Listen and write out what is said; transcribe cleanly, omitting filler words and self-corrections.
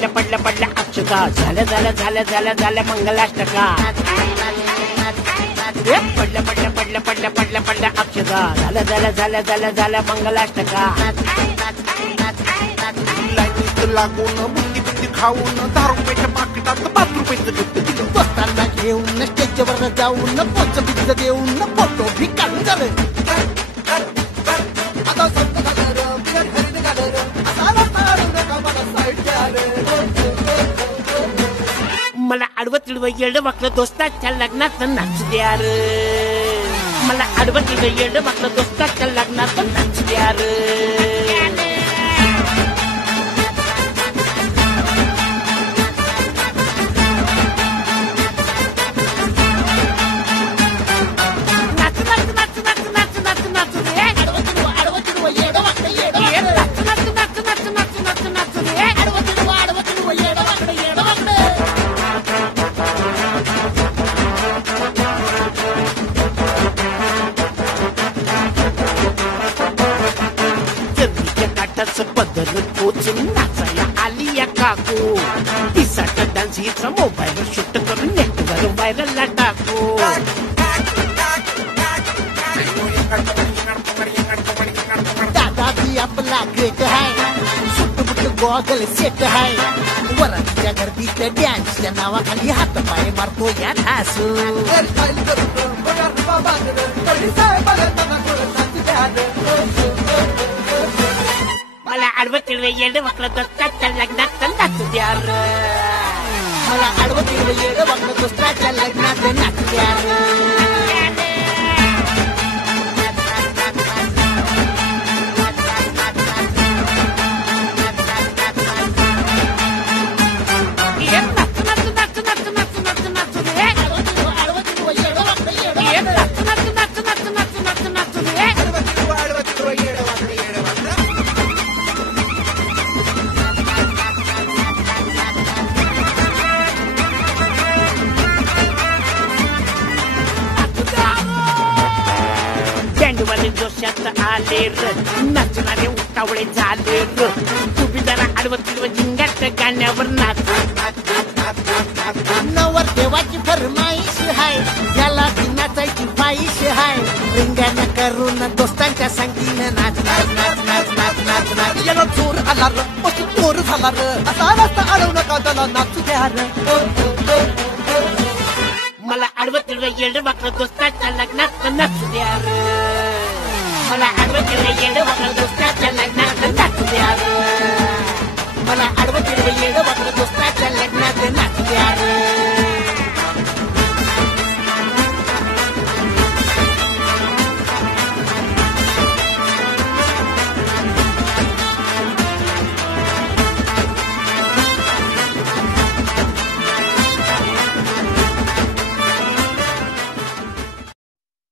पडल्या पडल्या पडल्या अक्षता झाल्या झाल्या झाल्या झाल्या झाल्या मंगलाष्टका पडल्या पडल्या पडल्या पडल्या पडल्या पडल्या अक्षता झाल्या झाल्या झाल्या झाल्या झाल्या मंगलाष्टका लाईनीत लागून बुंदी बुंदी खाऊन 10 रुपयाच्या पाकिटात 5 रुपयाचं गिफ्ट दिलं दोस्तांना घेऊन स्टेजवर जाऊन पोच बिच देऊन फोटो भी काढून झालं आता संत झालं र, बिगर घरी निघालं र, असा रस्ता अडवू नका मला साईड द्या रे. मला आडवं तिडवं येडं वाकलं दोस्ताच्या लग्नात नाच द्या रे मला आडवं तिडवं येडं वाकलं दोस्ताच्या लग्नात नाच द्या रे पदर कोचून नाचायला आली या काकू तिसाठी डान्स हिचा मोबाईल शूट करून नेटवर व्हायरलला टाकू दादा भी आपला ग्रेट है सुट बुट गॉगल सेट है वरातीच्या गर्दीत डॅन्सच्या नावाखाली हात पाय मारतो या ठासू मला आडवं तिडवं येडं वाकलं दोस्ताच्या लग्नात नाचू द्या रे मला आडवं तिडवं येडं वाकलं दोस्ताच्या लग्नात नाचू द्या रे. बँडवाले जोशात आले र नाचणारे उतावळे झाले र तुम्ही जरा आडवं तिडवं झिंगाट गाण्यावर नाच नवर देवाची फरमाईश हाय याला ती नाचायची फाईश हाय रिंगानं करून दोस्तांच्या संगीने नाच नाच नाच नाच नाच नाच नाच याला जोर आला र मग चोर झाला र असा रस्ता अडवू नका त्याला नाचू द्या र मला आडवं तिडवं येडं वाकलं दोस्ताच्या लग्नात नाचू द्या रे मला आडवं तिडवं येडं वाकलं दोस्ताच्या लग्नात